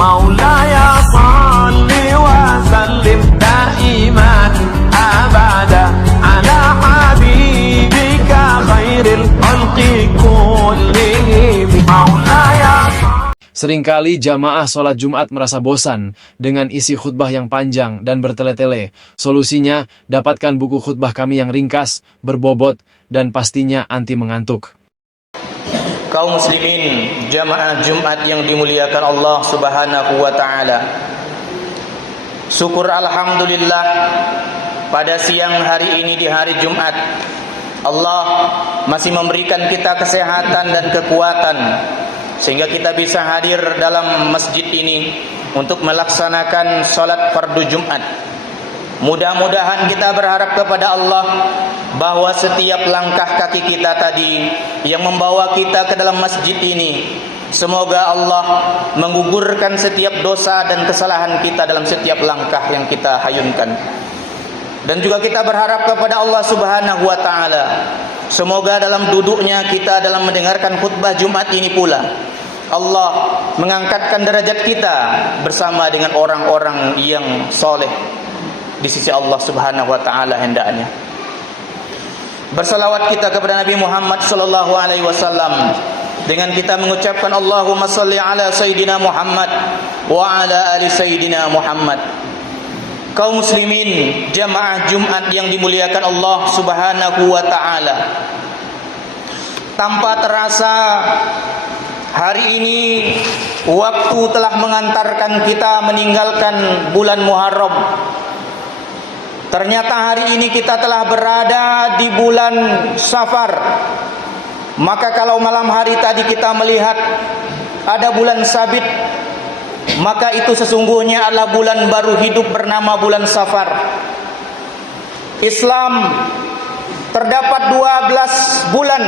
مولاي صل وسلم دائما أبدا على حبيبك خير الخلق كلهم مولاي. Seringkali jamaah sholat Jumat merasa bosan dengan isi khutbah yang panjang dan bertele-tele. Solusinya, dapatkan buku khutbah kami yang ringkas, berbobot, dan pastinya anti mengantuk. Kaum muslimin, jamaah Jumat yang dimuliakan Allah Subhanahu wa ta'ala. Syukur alhamdulillah, pada siang hari ini di hari Jumat, Allah masih memberikan kita kesehatan dan kekuatan sehingga kita bisa hadir dalam masjid ini untuk melaksanakan salat fardu Jumat. Mudah-mudahan kita berharap kepada Allah bahwa setiap langkah kaki kita tadi yang membawa kita ke dalam masjid ini, semoga Allah menggugurkan setiap dosa dan kesalahan kita dalam setiap langkah yang kita hayunkan. Dan juga kita berharap kepada Allah Subhanahu wa ta'ala, semoga dalam duduknya kita dalam mendengarkan khutbah Jumat ini pula Allah mengangkatkan derajat kita bersama dengan orang-orang yang soleh di sisi Allah Subhanahu wa ta'ala hendaknya. Bersalawat kita kepada Nabi Muhammad sallallahu alaihi wasallam dengan kita mengucapkan Allahumma salli ala Sayyidina Muhammad wa ala ali Sayyidina Muhammad. Kaum muslimin, jamaah Jumat yang dimuliakan Allah Subhanahu wa ta'ala, tanpa terasa hari ini waktu telah mengantarkan kita meninggalkan bulan Muharram. Ternyata hari ini kita telah berada di bulan Safar. Maka kalau malam hari tadi kita melihat ada bulan Sabit, maka itu sesungguhnya adalah bulan baru hidup bernama bulan Safar. Islam terdapat 12 bulan,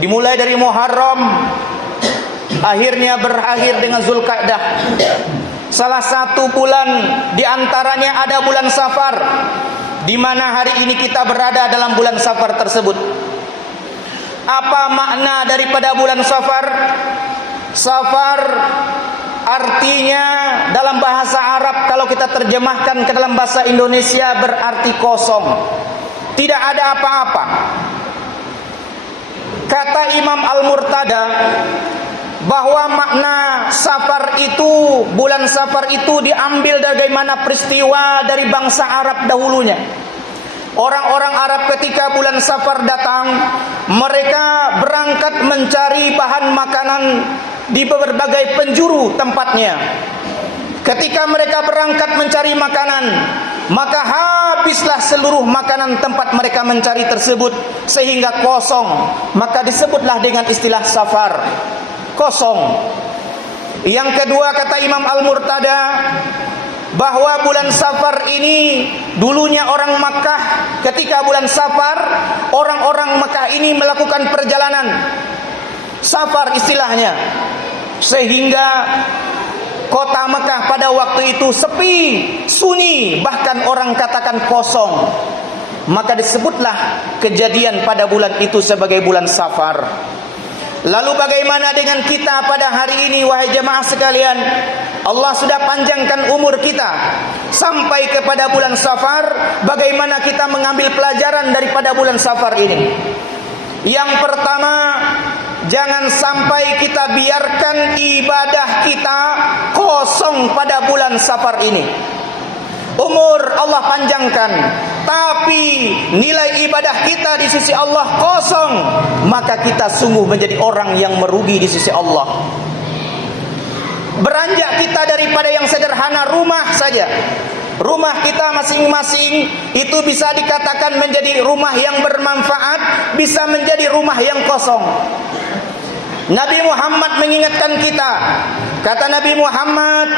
dimulai dari Muharram, akhirnya berakhir dengan Zulqa'dah. Salah satu bulan diantaranya ada bulan Safar, di mana hari ini kita berada dalam bulan Safar tersebut. Apa makna daripada bulan Safar? Safar artinya dalam bahasa Arab, kalau kita terjemahkan ke dalam bahasa Indonesia, berarti kosong, tidak ada apa-apa. Kata Imam Al-Murtada bahwa makna Safar itu, bulan Safar itu diambil dari bagaimana peristiwa dari bangsa Arab dahulunya. Orang-orang Arab ketika bulan Safar datang, mereka berangkat mencari bahan makanan di berbagai penjuru tempatnya. Ketika mereka berangkat mencari makanan, maka habislah seluruh makanan tempat mereka mencari tersebut sehingga kosong. Maka disebutlah dengan istilah Safar, kosong. Yang kedua, kata Imam Al-Murtada bahwa bulan Safar ini dulunya orang Makkah, ketika bulan Safar orang-orang Makkah ini melakukan perjalanan Safar istilahnya, sehingga kota Makkah pada waktu itu sepi, sunyi, bahkan orang katakan kosong. Maka disebutlah kejadian pada bulan itu sebagai bulan Safar. Lalu bagaimana dengan kita pada hari ini, wahai jemaah sekalian? Allah sudah panjangkan umur kita sampai kepada bulan Safar. Bagaimana kita mengambil pelajaran daripada bulan Safar ini? Yang pertama, jangan sampai kita biarkan ibadah kita kosong pada bulan Safar ini. Umur Allah panjangkan, tapi nilai ibadah kita di sisi Allah kosong, maka kita sungguh menjadi orang yang merugi di sisi Allah. Beranjak kita daripada yang sederhana, rumah saja. Rumah kita masing-masing itu bisa dikatakan menjadi rumah yang bermanfaat, bisa menjadi rumah yang kosong. Nabi Muhammad mengingatkan kita. Kata Nabi Muhammad,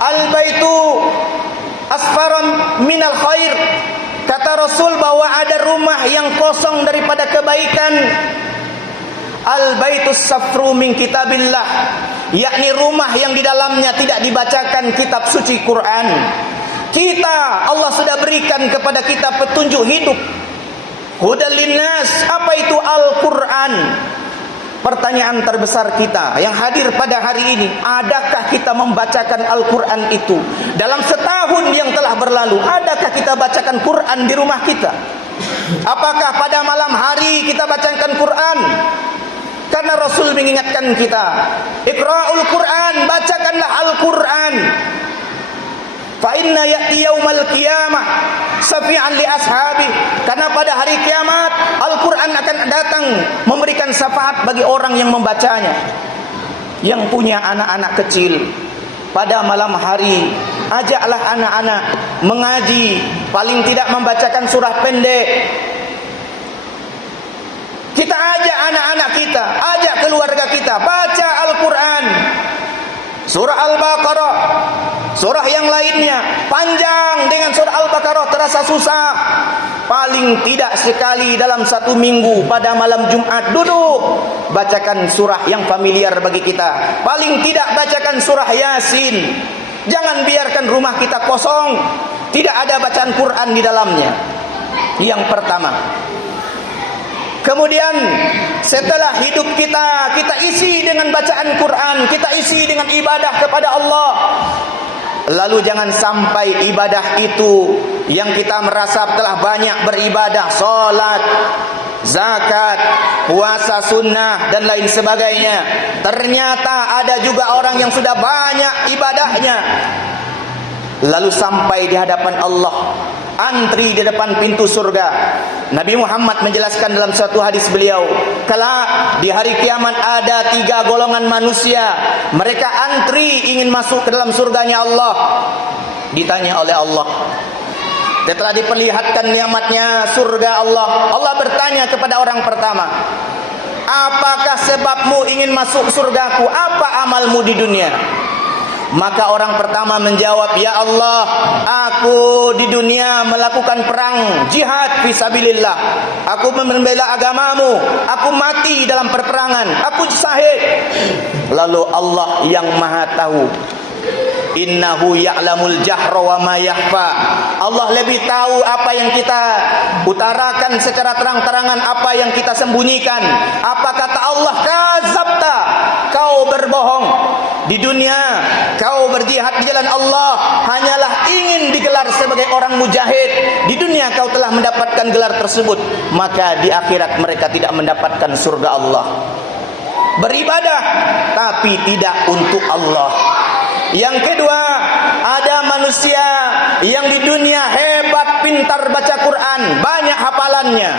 al-baitu asfaran minal khair. Kata Rasul bahwa ada rumah yang kosong daripada kebaikan. Al-baitus safru min kitabillah, yakni rumah yang di dalamnya tidak dibacakan kitab suci Quran. Kita, Allah sudah berikan kepada kita petunjuk hidup. Hudal linnas, apa itu Al-Quran? Pertanyaan terbesar kita yang hadir pada hari ini, adakah kita membacakan Al-Quran itu? Dalam setahun yang telah berlalu, adakah kita bacakan Quran di rumah kita? Apakah pada malam hari kita bacakan Quran? Karena Rasul mengingatkan kita, Iqra'ul Quran, bacakanlah Al-Quran. Fa inna ya'ti yaumal qiyamah syafi'an li ashabi. Karena pada hari kiamat Al-Quran akan datang memberikan syafaat bagi orang yang membacanya. Yang punya anak-anak kecil, pada malam hari ajaklah anak-anak mengaji, paling tidak membacakan surah pendek. Kita ajak anak-anak kita, ajak keluarga kita baca Al-Quran. Surah Al-Baqarah, surah yang lainnya panjang, dengan surah Al-Baqarah terasa susah. Paling tidak sekali dalam satu minggu pada malam Jumat duduk bacakan surah yang familiar bagi kita. Paling tidak bacakan surah Yasin. Jangan biarkan rumah kita kosong, tidak ada bacaan Quran di dalamnya. Yang pertama. Kemudian setelah hidup kita isi dengan bacaan Quran, kita isi dengan ibadah kepada Allah. Lalu jangan sampai ibadah itu yang kita merasa telah banyak beribadah, salat, zakat, puasa sunnah dan lain sebagainya, ternyata ada juga orang yang sudah banyak ibadahnya, lalu sampai di hadapan Allah, antri di depan pintu surga. Nabi Muhammad menjelaskan dalam suatu hadis beliau, kelak di hari kiamat ada 3 golongan manusia, mereka antri ingin masuk ke dalam surganya Allah. Ditanya oleh Allah, setelah diperlihatkan nikmatnya surga Allah, Allah bertanya kepada orang pertama, apakah sebabmu ingin masuk surgaku? Apa amalmu di dunia? Maka orang pertama menjawab, ya Allah, aku di dunia melakukan perang, jihad fisabilillah. Aku membela agamamu, aku mati dalam perperangan, aku syahid. Lalu Allah yang maha tahu, innahu ya'lamul jahra wa ma yakhfa. Allah lebih tahu apa yang kita utarakan secara terang-terangan, apa yang kita sembunyikan. Apa kata Allah? Kazabta, kau berbohong. Di dunia kau berjihad di jalan Allah, hanyalah ingin digelar sebagai orang mujahid. Di dunia kau telah mendapatkan gelar tersebut, maka di akhirat mereka tidak mendapatkan surga Allah. Beribadah tapi tidak untuk Allah. Yang kedua, ada manusia yang di dunia hebat, pintar baca Quran, banyak hafalannya.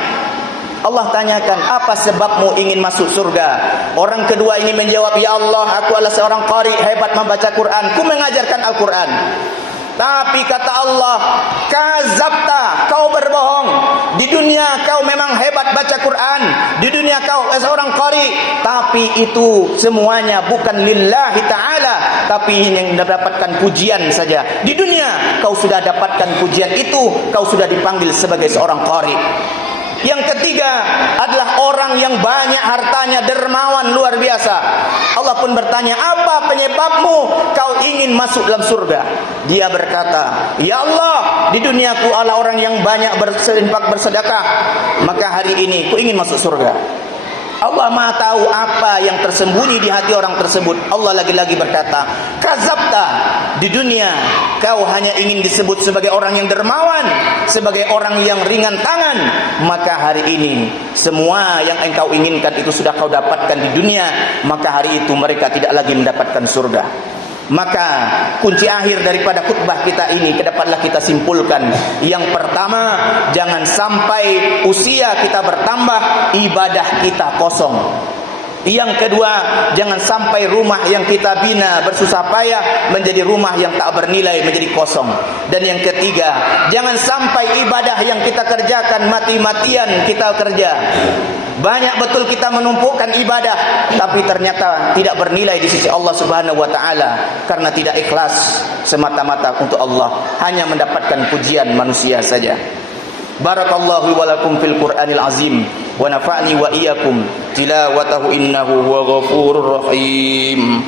Allah tanyakan, apa sebabmu ingin masuk surga? Orang kedua ini menjawab, ya Allah, aku adalah seorang qari, hebat membaca Quran, ku mengajarkan Al-Quran. Tapi kata Allah, kazabta, kau berbohong. Di dunia kau memang hebat baca Quran, di dunia kau seorang qari, tapi itu semuanya bukan lillahi ta'ala, tapi yang mendapatkan pujian saja. Di dunia kau sudah dapatkan pujian itu, kau sudah dipanggil sebagai seorang qari. Yang ketiga adalah orang yang banyak hartanya, dermawan luar biasa. Allah pun bertanya, apa penyebabmu kau ingin masuk dalam surga? Dia berkata, ya Allah, di duniaku adalah orang yang banyak berinfak, bersedekah, maka hari ini ku ingin masuk surga. Allah maha tahu apa yang tersembunyi di hati orang tersebut. Allah lagi-lagi berkata, kazabta, di dunia kau hanya ingin disebut sebagai orang yang dermawan, sebagai orang yang ringan tangan, maka hari ini semua yang engkau inginkan itu sudah kau dapatkan di dunia, maka hari itu mereka tidak lagi mendapatkan surga. Maka kunci akhir daripada khutbah kita ini, kedapatlah kita simpulkan. Yang pertama, jangan sampai usia kita bertambah, ibadah kita kosong. Yang kedua, jangan sampai rumah yang kita bina bersusah payah menjadi rumah yang tak bernilai, menjadi kosong. Dan yang ketiga, jangan sampai ibadah yang kita kerjakan mati-matian kita kerja. Banyak betul kita menumpukan ibadah, tapi ternyata tidak bernilai di sisi Allah Subhanahu wa taala karena tidak ikhlas semata-mata untuk Allah, hanya mendapatkan pujian manusia saja. Barakallahu wa lakum fil Qur'anil azim wa nafa'ni wa iyyakum tilawatahu innahu huwa ghafurur rahim.